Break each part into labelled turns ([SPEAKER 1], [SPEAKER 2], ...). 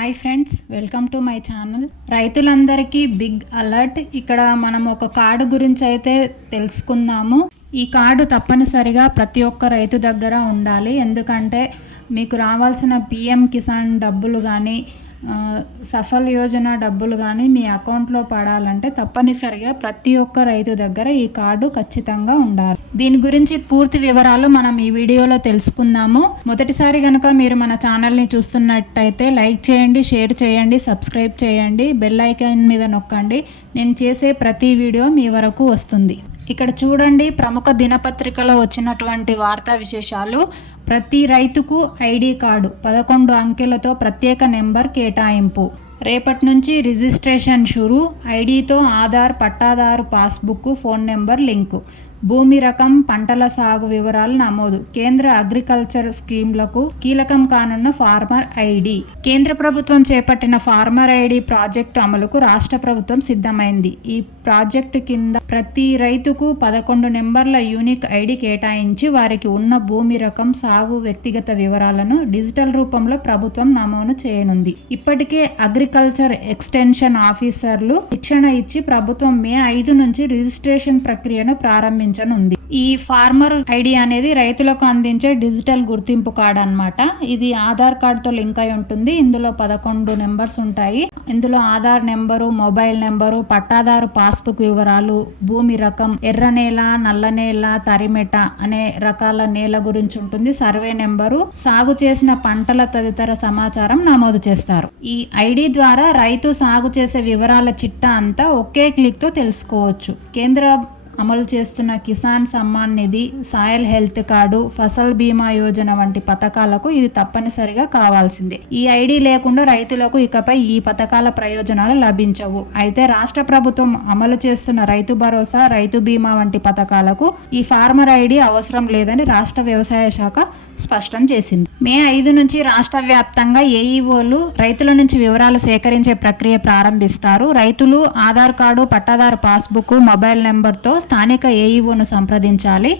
[SPEAKER 1] Hi friends welcome to my channel. రైతులందరికీ big alert. ఇక్కడ మనం ఒక కార్డు గురించి అయితే తెలుసుకుందాము. ఈ కార్డు తప్పనిసరిగా ప్రతి ఒక్క రైతు దగ్గర ఉండాలి. ఎందుకంటే మీకు రావాల్సిన పిఎం కిసాన్ డబ్బులు కానీ సఫల్ యోజన డబ్బులు కానీ మీ అకౌంట్లో పడాలంటే తప్పనిసరిగా ప్రతి ఒక్క రైతు దగ్గర ఈ కార్డు ఖచ్చితంగా ఉండాలి. దీని గురించి పూర్తి వివరాలు మనం ఈ వీడియోలో తెలుసుకుందాము. మొదటిసారి కనుక మీరు మన ఛానల్ని చూస్తున్నట్టయితే లైక్ చేయండి షేర్ చేయండి సబ్స్క్రైబ్ చేయండి బెల్ ఐకాన్ మీద నొక్కండి. నేను చేసే ప్రతి వీడియో మీ వరకు వస్తుంది. ఇక్కడ చూడండి ప్రముఖ దినపత్రికలో వచ్చినటువంటి వార్తా విశేషాలు. ప్రతి రైతుకు ఐడి కార్డు పదకొండు అంకెలతో ప్రత్యేక నెంబర్ కేటాయింపు. రేపటి నుంచి రిజిస్ట్రేషన్ షురు. ఐడితో ఆధార్ పట్టాదారు పాస్బుక్ ఫోన్ నెంబర్ లింకు. భూమి రకం పంటల సాగు వివరాలు నమోదు. కేంద్ర అగ్రికల్చర్ స్కీమ్లకు కీలకం కానున్న ఫార్మర్ ఐడి. కేంద్ర ప్రభుత్వం చేపట్టిన ఫార్మర్ ఐడి ప్రాజెక్టు అమలుకు రాష్ట్ర ప్రభుత్వం సిద్ధమైంది. ఈ ప్రాజెక్టు కింద ప్రతి రైతుకు పదకొండు నెంబర్ల యూనిక్ ఐడి కేటాయించి వారికి ఉన్న భూమి రకం సాగు వ్యక్తిగత వివరాలను డిజిటల్ రూపంలో ప్రభుత్వం నమోదు చేయనుంది. ఇప్పటికే అగ్రికల్చర్ ఎక్స్టెన్షన్ ఆఫీసర్లు శిక్షణ ఇచ్చి ప్రభుత్వం మే ఐదు నుంచి రిజిస్ట్రేషన్ ప్రక్రియను ఉంది. ఈ ఫార్మర్ ఐడి అనేది రైతులకు అందించే డిజిటల్ గుర్తింపు కార్డు అన్నమాట. ఇది ఆధార్ కార్డుతో లింక్ అయి ఉంటుంది. ఇందులో పదకొండు నెంబర్స్ ఉంటాయి. ఇందులో ఆధార్ నెంబరు మొబైల్ నెంబరు పట్టాదారు పాస్బుక్ వివరాలు భూమి రకం ఎర్ర నేల నల్ల నేల తరిమెట అనే రకాల నేల గురించి ఉంటుంది. సర్వే నెంబరు సాగు చేసిన పంటల తదితర సమాచారం నమోదు చేస్తారు. ఈ ఐడి ద్వారా రైతు సాగు చేసే వివరాల చిట్టా అంతా ఒకే క్లిక్తో తెలుసుకోవచ్చు. కేంద్ర అమలు చేస్తున్న Kisan Samman Nidhi soil health card Fasal Bima Yojana వంటి పథకాలకు ఇది తప్పనిసరిగా కావాల్సిందే. ఈ ఐడి లేకుండా రైతులకు ఇకపై ఈ పథకాల ప్రయోజనాలు లభించవు. అయితే రాష్ట్ర ప్రభుత్వం అమలు చేస్తున్న రైతు భరోసా రైతు బీమా వంటి పథకాలకు ఈ ఫార్మర్ ఐడి అవసరం లేదని రాష్ట్ర వ్యవసాయ శాఖ స్పష్టం చేసింది. మే ఐదు నుంచి రాష్ట్ర వ్యాప్తంగా ఏఈఓలు రైతుల నుంచి వివరాలు సేకరించే ప్రక్రియ ప్రారంభిస్తారు. రైతులు ఆధార్ కార్డు పట్టాదారు పాస్బుక్ మొబైల్ నెంబర్తో స్థానిక ఏఈఓను సంప్రదించాలి.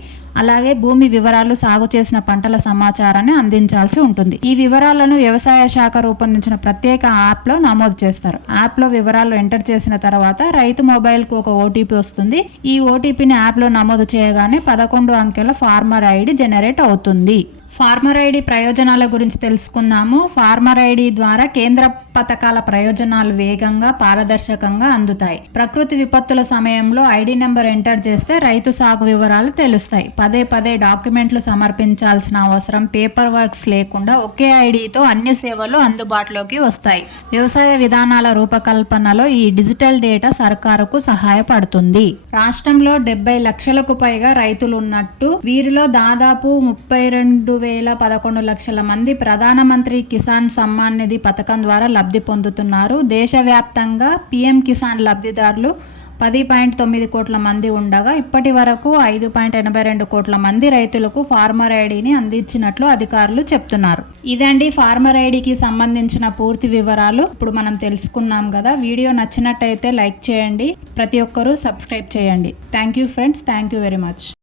[SPEAKER 1] అలాగే భూమి వివరాలు సాగు చేసిన పంటల సమాచారాన్ని అందించాల్సి ఉంటుంది. ఈ వివరాలను వ్యవసాయ శాఖ రూపొందించిన ప్రత్యేక యాప్లో నమోదు చేస్తారు. యాప్లో వివరాలు ఎంటర్ చేసిన తర్వాత రైతు మొబైల్కు ఒక ఓటీపీ వస్తుంది. ఈ ఓటీపీని యాప్లో నమోదు చేయగానే పదకొండు అంకెల ఫార్మర్ ఐడి జనరేట్ అవుతుంది. ఫార్మర్ ఐడి ప్రయోజనాల గురించి తెలుసుకుందాము. ఫార్మర్ ఐడి ద్వారా కేంద్ర పథకాల ప్రయోజనాలు వేగంగా పారదర్శకంగా అందుతాయి. ప్రకృతి విపత్తుల సమయంలో ఐడి నెంబర్ ఎంటర్ చేస్తే రైతు సాగు వివరాలు తెలుస్తాయి. పదే పదే డాక్యుమెంట్లు సమర్పించాల్సిన అవసరం పేపర్ వర్క్స్ లేకుండా ఒకే ఐడితో అన్ని సేవలు అందుబాటులోకి వస్తాయి. వ్యవసాయ విధానాల రూపకల్పనలో ఈ డిజిటల్ డేటా సర్కారుకు సహాయపడుతుంది. రాష్ట్రంలో డెబ్బై లక్షలకు పైగా రైతులు ఉన్నట్టు వీరిలో దాదాపు ముప్పై రెండు వేల పదకొండు లక్షల మంది ప్రధానమంత్రి కిసాన్ సమ్మాన్ నిధి పథకం ద్వారా లబ్ధి పొందుతున్నారు. దేశవ్యాప్తంగా పిఎం కిసాన్ లబ్ధిదారులు పది పాయింట్ తొమ్మిది కోట్ల మంది ఉండగా ఇప్పటి వరకు ఐదు పాయింట్ ఎనభై రెండు కోట్ల మంది రైతులకు ఫార్మర్ ఐడిని అందించినట్లు అధికారులు చెప్తున్నారు. ఇదండి ఫార్మర్ ఐడికి సంబంధించిన పూర్తి వివరాలు. ఇప్పుడు మనం తెలుసుకున్నాం కదా వీడియో నచ్చినట్టయితే లైక్ చేయండి. ప్రతి ఒక్కరూ సబ్స్క్రైబ్ చేయండి. Thank you friends. Thank you very much.